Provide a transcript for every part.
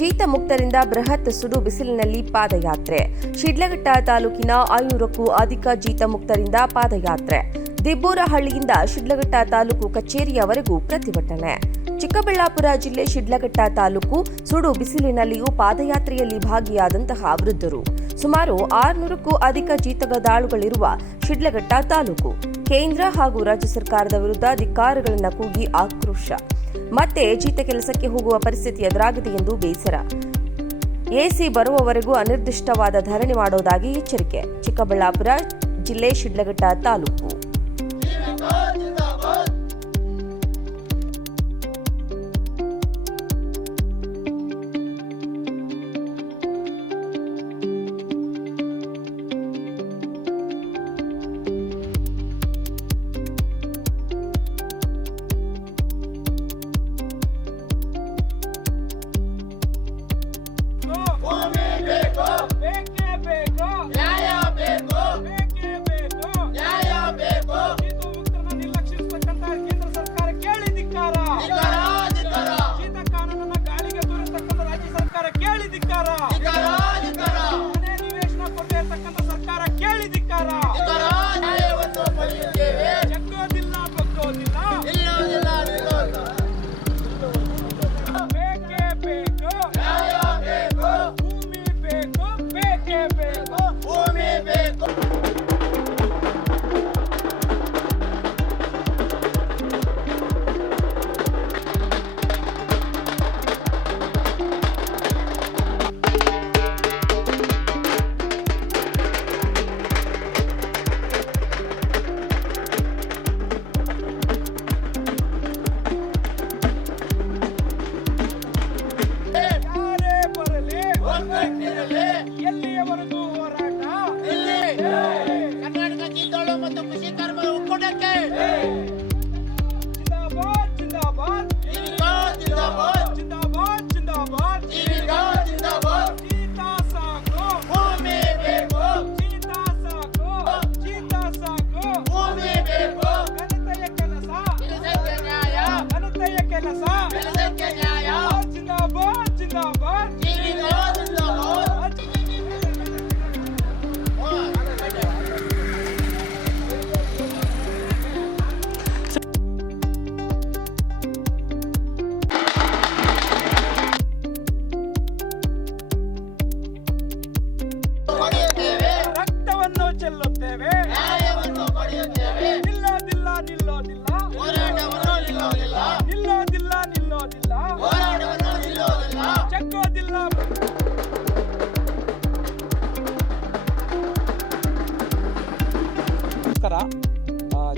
ಜೀತ ಮುಕ್ತರಿಂದ ಬೃಹತ್ ಸುಡು ಬಿಸಿಲಿನಲ್ಲಿ ಪಾದಯಾತ್ರೆ. ಶಿಡ್ಲಘಟ್ಟ ತಾಲೂಕಿನ 500ಕ್ಕೂ ಅಧಿಕ ಜೀತ ಮುಕ್ತರಿಂದ ಪಾದಯಾತ್ರೆ. ದಿಬ್ಬೂರಹಳ್ಳಿಯಿಂದ ಶಿಡ್ಲಘಟ್ಟ ತಾಲೂಕು ಕಚೇರಿಯವರೆಗೂ ಪ್ರತಿಭಟನೆ. ಚಿಕ್ಕಬಳ್ಳಾಪುರ ಜಿಲ್ಲೆ ಶಿಡ್ಲಘಟ್ಟ ತಾಲೂಕು ಸುಡು ಬಿಸಿಲಿನಲ್ಲಿಯೂ ಪಾದಯಾತ್ರೆಯಲ್ಲಿ ಭಾಗಿಯಾದಂತಹ ವೃದ್ಧರು. ಸುಮಾರು 600ಕ್ಕೂ ಅಧಿಕ ಜೀತಗದಾಳುಗಳಿರುವ ಶಿಡ್ಲಘಟ್ಟ ತಾಲೂಕು ಕೇಂದ್ರ ಹಾಗೂ ರಾಜ್ಯ ಸರ್ಕಾರದ ವಿರುದ್ಧ ಧಿಕ್ಕಾರಗಳನ್ನು ಕೂಗಿ ಆಕ್ರೋಶ. ಮತ್ತೆ ಜೀತ ಕೆಲಸಕ್ಕೆ ಹೋಗುವ ಪರಿಸ್ಥಿತಿ ಎದುರಾಗಿದೆ ಎಂದು ಬೇಸರ. ಎಸಿ ಬರುವವರೆಗೂ ಅನಿರ್ದಿಷ್ಟವಾದ ಧರಣಿ ಮಾಡೋದಾಗಿ ಎಚ್ಚರಿಕೆ. ಚಿಕ್ಕಬಳ್ಳಾಪುರ ಜಿಲ್ಲೆ ಶಿಡ್ಲಘಟ್ಟ ತಾಲೂಕು.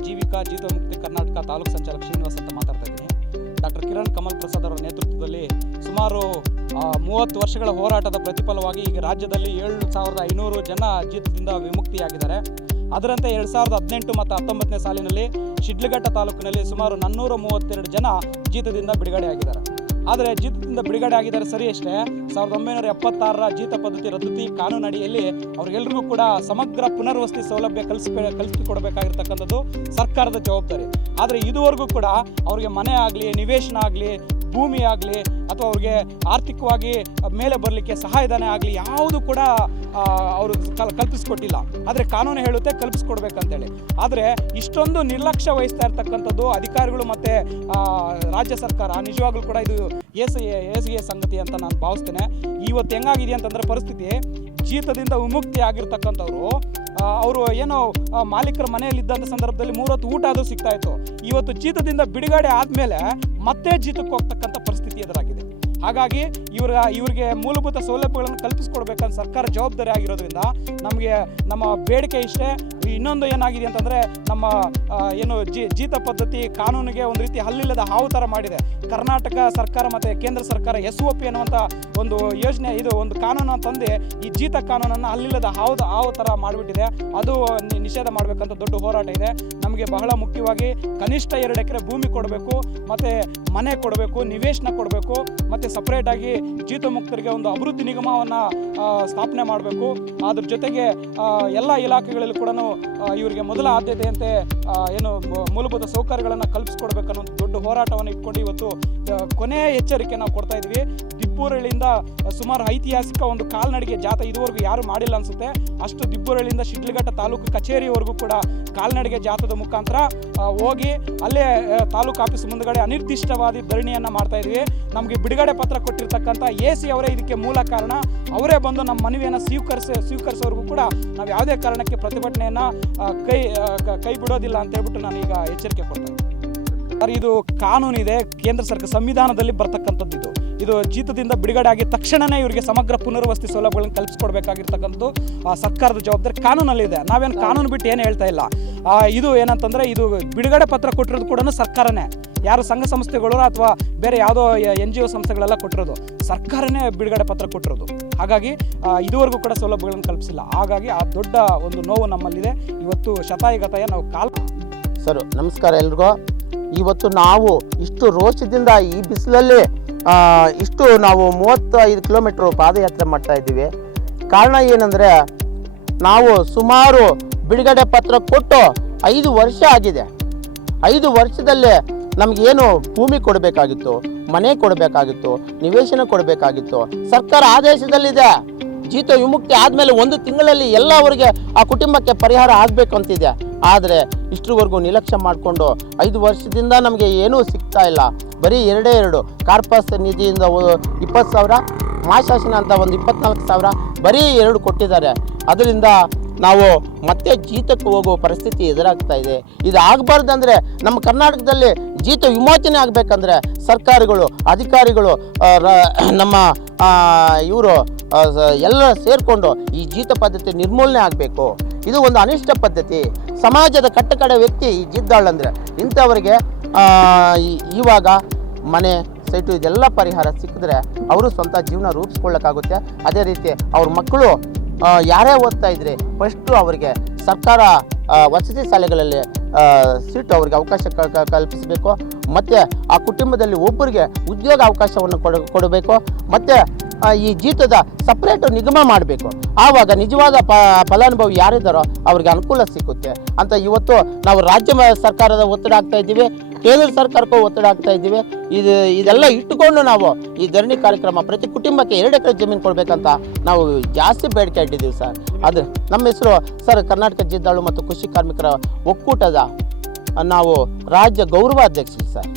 ಜೀವಿಕಾ ಜೀತ ಮುಕ್ತಿ ಕರ್ನಾಟಕ ತಾಲೂಕು ಸಂಚಾಲಕ ಶ್ರೀನಿವಾಸ್ ಅಂತ ಮಾತಾಡ್ತಾ ಇದ್ದೀನಿ. ಡಾಕ್ಟರ್ ಕಿರಣ್ ಕಮಲ್ ಪ್ರಸಾದ್ ಅವರ ನೇತೃತ್ವದಲ್ಲಿ ಸುಮಾರು 30 ವರ್ಷಗಳ ಹೋರಾಟದ ಪ್ರತಿಫಲವಾಗಿ ಈಗ ರಾಜ್ಯದಲ್ಲಿ 7,500 ಜನ ಜೀತದಿಂದ ವಿಮುಕ್ತಿಯಾಗಿದ್ದಾರೆ. ಅದರಂತೆ 2018 ಮತ್ತು 19ನೇ ಸಾಲಿನಲ್ಲಿ ಶಿಡ್ಲಘಟ್ಟ ತಾಲೂಕಿನಲ್ಲಿ ಸುಮಾರು 432 ಜನ ಜೀತದಿಂದ ಬಿಡುಗಡೆಯಾಗಿದ್ದಾರೆ. ಆದರೆ ಜೀತದಿಂದ ಬಿಡುಗಡೆ ಆಗಿದ್ದಾರೆ ಸರಿಯಷ್ಟೇ. 1976ರ ಜೀತ ಪದ್ಧತಿ ರದ್ದತಿ ಕಾನೂನು ಅಡಿಯಲ್ಲಿ ಅವ್ರಿಗೆಲ್ರಿಗೂ ಕೂಡ ಸಮಗ್ರ ಪುನರ್ವಸತಿ ಸೌಲಭ್ಯ ಕಲ್ಪಿಸಿಕೊಡಬೇಕಾಗಿರ್ತಕ್ಕಂಥದ್ದು ಸರ್ಕಾರದ ಜವಾಬ್ದಾರಿ. ಆದರೆ ಇದುವರೆಗೂ ಕೂಡ ಅವ್ರಿಗೆ ಮನೆ ಆಗಲಿ, ನಿವೇಶನ ಆಗಲಿ, ಭೂಮಿ ಆಗಲಿ ಅಥವಾ ಅವ್ರಿಗೆ ಆರ್ಥಿಕವಾಗಿ ಮೇಲೆ ಬರಲಿಕ್ಕೆ ಸಹಾಯಧನ ಆಗಲಿ ಯಾವುದು ಕೂಡ ಅವರು ಕಲ್ಪಿಸ್ಕೊಟ್ಟಿಲ್ಲ. ಆದರೆ ಕಾನೂನು ಹೇಳುತ್ತೆ ಕಲ್ಪಿಸ್ಕೊಡ್ಬೇಕಂತೇಳಿ. ಆದರೆ ಇಷ್ಟೊಂದು ನಿರ್ಲಕ್ಷ್ಯ ವಹಿಸ್ತಾ ಇರ್ತಕ್ಕಂಥದ್ದು ಅಧಿಕಾರಿಗಳು ಮತ್ತು ರಾಜ್ಯ ಸರ್ಕಾರ ನಿಜವಾಗ್ಲೂ ಕೂಡ ಇದು ಏಸಿಗೆ ಸಂಗತಿ ಅಂತ ನಾನು ಭಾವಿಸ್ತೇನೆ. ಇವತ್ತು ಹೆಂಗಾಗಿದೆ ಅಂತಂದರೆ ಪರಿಸ್ಥಿತಿ, ಜೀತದಿಂದ ವಿಮುಕ್ತಿ ಆಗಿರ್ತಕ್ಕಂಥವ್ರು ಅವರು ಏನೋ ಮಾಲೀಕರ ಮನೆಯಲ್ಲಿದ್ದಂಥ ಸಂದರ್ಭದಲ್ಲಿ 3 ಹೊತ್ತು ಊಟ ಅದು ಸಿಗ್ತಾ ಇತ್ತು. ಇವತ್ತು ಜೀತದಿಂದ ಬಿಡುಗಡೆ ಆದಮೇಲೆ ಮತ್ತೆ ಜೀತಕ್ಕೆ ಹೋಗ್ತಕ್ಕಂಥ ಪರಿಸ್ಥಿತಿ ಎದುರಾಗಿದೆ. ಹಾಗಾಗಿ ಇವ್ರಿಗೆ ಮೂಲಭೂತ ಸೌಲಭ್ಯಗಳನ್ನು ಕಲ್ಪಿಸ್ಕೊಡ್ಬೇಕಂತ ಸರ್ಕಾರ ಜವಾಬ್ದಾರಿ ಆಗಿರೋದ್ರಿಂದ ನಮಗೆ ನಮ್ಮ ಬೇಡಿಕೆ ಇಷ್ಟೇ. ಇನ್ನೊಂದು ಏನಾಗಿದೆ ಅಂತಂದರೆ ನಮ್ಮ ಏನು ಜೀತ ಪದ್ಧತಿ ಕಾನೂನಿಗೆ ಒಂದು ರೀತಿ ಹಲ್ಲಿಲ್ಲದ ಹಾವು ಥರ ಮಾಡಿದೆ. ಕರ್ನಾಟಕ ಸರ್ಕಾರ ಮತ್ತು ಕೇಂದ್ರ ಸರ್ಕಾರ SOP ಅನ್ನುವಂಥ ಒಂದು ಯೋಜನೆ, ಇದು ಒಂದು ಕಾನೂನು ತಂದು ಈ ಜೀತ ಕಾನೂನನ್ನು ಹಲ್ಲಿಲ್ಲದ ಹಾವು ಥರ ಮಾಡಿಬಿಟ್ಟಿದೆ. ಅದು ನಿಷೇಧ ಮಾಡಬೇಕಂತ ದೊಡ್ಡ ಹೋರಾಟ ಇದೆ. ನಮಗೆ ಬಹಳ ಮುಖ್ಯವಾಗಿ ಕನಿಷ್ಠ 2 ಎಕರೆ ಭೂಮಿ ಕೊಡಬೇಕು, ಮತ್ತು ಮನೆ ಕೊಡಬೇಕು, ನಿವೇಶನ ಕೊಡಬೇಕು, ಮತ್ತು ಸಪ್ರೇಟಾಗಿ ಜೀತ ಮುಕ್ತರಿಗೆ ಒಂದು ಅಭಿವೃದ್ಧಿ ನಿಗಮವನ್ನು ಸ್ಥಾಪನೆ ಮಾಡಬೇಕು. ಅದ್ರ ಜೊತೆಗೆ ಎಲ್ಲ ಇಲಾಖೆಗಳಲ್ಲಿ ಕೂಡ ಇವರಿಗೆ ಮೊದಲ ಆದ್ಯತೆಯಂತೆ ಏನು ಮೂಲಭೂತ ಸೌಕರ್ಯಗಳನ್ನು ಕಲ್ಪಿಸ್ಕೊಡ್ಬೇಕನ್ನೋ ದೊಡ್ಡ ಹೋರಾಟವನ್ನು ಇಟ್ಕೊಂಡು ಇವತ್ತು ಕೊನೆಯ ಎಚ್ಚರಿಕೆ ನಾವು ಕೊಡ್ತಾ ಇದ್ವಿ. ದಿಬ್ಬೂರಳ್ಳಿಯಿಂದ ಸುಮಾರು ಐತಿಹಾಸಿಕ ಒಂದು ಕಾಲ್ನಡಿಗೆ ಜಾಥಾ ಇದುವರೆಗೂ ಯಾರು ಮಾಡಿಲ್ಲ ಅನಿಸುತ್ತೆ. ಅಷ್ಟು ದಿಬ್ಬೂರಳ್ಳಿಯಿಂದ ಶಿಡ್ಲಘಟ್ಟ ತಾಲೂಕು ಕಚೇರಿವರೆಗೂ ಕೂಡ ಕಾಲ್ನಡಿಗೆ ಜಾಥಾದ ಮುಖಾಂತರ ಹೋಗಿ ಅಲ್ಲೇ ತಾಲೂಕು ಆಫೀಸ್ ಮುಂದುಗಡೆ ಅನಿರ್ದಿಷ್ಟವಾದ ಧರಣಿಯನ್ನು ಮಾಡ್ತಾ ಇದ್ವಿ. ನಮಗೆ ಬಿಡುಗಡೆ ಪತ್ರ ಕೊಟ್ಟಿರ್ತಕ್ಕಂಥ AC ಅವರೇ ಇದಕ್ಕೆ ಮೂಲ ಕಾರಣ. ಅವರೇ ಬಂದು ನಮ್ಮ ಮನವಿಯನ್ನು ಸ್ವೀಕರಿಸೋವರೆಗೂ ಕೂಡ ನಾವು ಯಾವುದೇ ಕಾರಣಕ್ಕೆ ಪ್ರತಿಭಟನೆಯನ್ನು ಕೈ ಬಿಡೋದಿಲ್ಲ ಅಂತ ಹೇಳ್ಬಿಟ್ಟು ನಾನು ಈಗ ಎಚ್ಚರಿಕೆ ಕೊಡ್ತೇನೆ. ಸರ್, ಇದು ಕಾನೂನಿದೆ, ಕೇಂದ್ರ ಸರ್ಕಾರ ಸಂವಿಧಾನದಲ್ಲಿ ಬರ್ತಕ್ಕಂಥದ್ದು. ಇದು ಜೀತದಿಂದ ಬಿಡುಗಡೆ ಆಗಿ ತಕ್ಷಣವೇ ಇವರಿಗೆ ಸಮಗ್ರ ಪುನರ್ವಸತಿ ಸೌಲಭ್ಯಗಳನ್ನು ಕಲ್ಪಿಸ್ಕೊಡ್ಬೇಕಾಗಿರ್ತಕ್ಕಂಥದ್ದು ಸರ್ಕಾರದ ಜವಾಬ್ದಾರಿ ಕಾನೂನಲ್ಲಿದೆ. ನಾವೇನು ಕಾನೂನು ಬಿಟ್ಟು ಏನು ಹೇಳ್ತಾ ಇಲ್ಲ. ಇದು ಏನಂತಂದರೆ ಇದು ಬಿಡುಗಡೆ ಪತ್ರ ಕೊಟ್ಟಿರೋದು ಕೂಡ ಸರ್ಕಾರನೇ, ಯಾರು ಸಂಘ ಸಂಸ್ಥೆಗಳು ಅಥವಾ ಬೇರೆ ಯಾವುದೋ NGO ಸಂಸ್ಥೆಗಳೆಲ್ಲ ಕೊಟ್ಟಿರೋದು, ಸರ್ಕಾರನೇ ಬಿಡುಗಡೆ ಪತ್ರ ಕೊಟ್ಟಿರೋದು. ಹಾಗಾಗಿ ಇದುವರೆಗೂ ಕೂಡ ಸೌಲಭ್ಯಗಳನ್ನು ಕಲ್ಪಿಸಿಲ್ಲ. ಹಾಗಾಗಿ ಆ ದೊಡ್ಡ ಒಂದು ನೋವು ನಮ್ಮಲ್ಲಿದೆ. ಇವತ್ತು ಶತಾಯಗತಾಯ ನಾವು ಸರ್ ನಮಸ್ಕಾರ ಎಲ್ರಿಗೂ. ಇವತ್ತು ನಾವು ಇಷ್ಟು ರೋಷದಿಂದ ಈ ಬಿಸಿಲಲ್ಲಿ ಇಷ್ಟು ನಾವು 35 ಕಿಲೋಮೀಟ್ರ್ ಪಾದಯಾತ್ರೆ ಮಾಡ್ತಾ ಇದ್ದೀವಿ. ಕಾರಣ ಏನಂದರೆ ನಾವು ಸುಮಾರು ಬಿಡುಗಡೆ ಪತ್ರ ಕೊಟ್ಟು 5 ವರ್ಷ ಆಗಿದೆ. 5 ವರ್ಷದಲ್ಲೇ ನಮಗೇನು ಭೂಮಿ ಕೊಡಬೇಕಾಗಿತ್ತು, ಮನೆ ಕೊಡಬೇಕಾಗಿತ್ತು, ನಿವೇಶನ ಕೊಡಬೇಕಾಗಿತ್ತು. ಸರ್ಕಾರ ಆದೇಶದಲ್ಲಿದೆ, ಜೀತ ವಿಮುಕ್ತಿ ಆದಮೇಲೆ 1 ತಿಂಗಳಲ್ಲಿ ಎಲ್ಲ ಅವರಿಗೆ ಆ ಕುಟುಂಬಕ್ಕೆ ಪರಿಹಾರ ಆಗಬೇಕು ಅಂತಿದೆ. ಆದರೆ ಇಷ್ಟರವರೆಗೂ ನಿರ್ಲಕ್ಷ್ಯ ಮಾಡಿಕೊಂಡು 5 ವರ್ಷದಿಂದ ನಮಗೆ ಏನೂ ಸಿಗ್ತಾ ಇಲ್ಲ. ಬರೀ 2 ಕಾರ್ಪಸ್ ನಿಧಿಯಿಂದ 20,000, ಮಾಶಾಸನ ಅಂತ ಒಂದು 24,000, ಬರೀ 2 ಕೊಟ್ಟಿದ್ದಾರೆ. ಅದರಿಂದ ನಾವು ಮತ್ತೆ ಜೀತಕ್ಕೆ ಹೋಗೋ ಪರಿಸ್ಥಿತಿ ಎದುರಾಗ್ತಾ ಇದೆ. ಇದು ಆಗಬಾರ್ದಂದ್ರೆ ನಮ್ಮ ಕರ್ನಾಟಕದಲ್ಲಿ ಜೀತ ವಿಮೋಚನೆ ಆಗಬೇಕಂದ್ರೆ ಸರ್ಕಾರಗಳು, ಅಧಿಕಾರಿಗಳು, ನಮ್ಮ ಇವರು ಎಲ್ಲ ಸೇರಿಕೊಂಡು ಈ ಜೀತ ಪದ್ಧತಿ ನಿರ್ಮೂಲನೆ ಆಗಬೇಕು. ಇದು ಒಂದು ಅನಿಷ್ಟ ಪದ್ಧತಿ. ಸಮಾಜದ ಕಟ್ಟಕಡೆ ವ್ಯಕ್ತಿ ಈ ಜಿದ್ದಾಳ್ ಅಂದರೆ ಇಂಥವರಿಗೆ ಇವಾಗ ಮನೆ, ಸೈಟು ಇದೆಲ್ಲ ಪರಿಹಾರ ಸಿಕ್ಕಿದ್ರೆ ಅವರು ಸ್ವಂತ ಜೀವನ ರೂಪಿಸ್ಕೊಳ್ಳೋಕ್ಕಾಗುತ್ತೆ. ಅದೇ ರೀತಿ ಅವ್ರ ಮಕ್ಕಳು ಯಾರೇ ಓದ್ತಾ ಇದ್ರೆ ಫಸ್ಟು ಅವರಿಗೆ ಸರ್ಕಾರ ವಸತಿ ಶಾಲೆಗಳಲ್ಲಿ ಸೀಟು ಅವ್ರಿಗೆ ಅವಕಾಶ ಕಲ್ಪಿಸಬೇಕು. ಮತ್ತು ಆ ಕುಟುಂಬದಲ್ಲಿ ಒಬ್ಬರಿಗೆ ಉದ್ಯೋಗ ಅವಕಾಶವನ್ನು ಕೊಡಬೇಕು. ಮತ್ತು ಈ ಜೀತದ ಸಪ್ರೇಟು ನಿಗಮ ಮಾಡಬೇಕು. ಆವಾಗ ನಿಜವಾದ ಫಲಾನುಭವಿ ಯಾರಿದ್ದಾರೋ ಅವ್ರಿಗೆ ಅನುಕೂಲ ಸಿಕ್ಕುತ್ತೆ ಅಂತ ಇವತ್ತು ನಾವು ರಾಜ್ಯ ಸರ್ಕಾರದ ಒತ್ತಡ ಆಗ್ತಾ ಇದ್ದೀವಿ, ಕೇಂದ್ರ ಸರ್ಕಾರಕ್ಕೂ ಒತ್ತಡ ಆಗ್ತಾ ಇದ್ದೀವಿ. ಇದೆಲ್ಲ ಇಟ್ಟುಕೊಂಡು ನಾವು ಈ ಧರಣಿ ಕಾರ್ಯಕ್ರಮ ಪ್ರತಿ ಕುಟುಂಬಕ್ಕೆ 2 ಎಕರೆ ಜಮೀನು ಕೊಡಬೇಕಂತ ನಾವು ಜಾಸ್ತಿ ಬೇಡಿಕೆ ಇಟ್ಟಿದ್ದೀವಿ ಸರ್. ಆದರೆ ನಮ್ಮ ಹೆಸರು ಸರ್ ಕರ್ನಾಟಕ ಜಿದ್ದಾಳು ಮತ್ತು ಕೃಷಿ ಕಾರ್ಮಿಕರ ಒಕ್ಕೂಟದ ನಾವು ರಾಜ್ಯ ಗೌರವಾಧ್ಯಕ್ಷರು ಸರ್.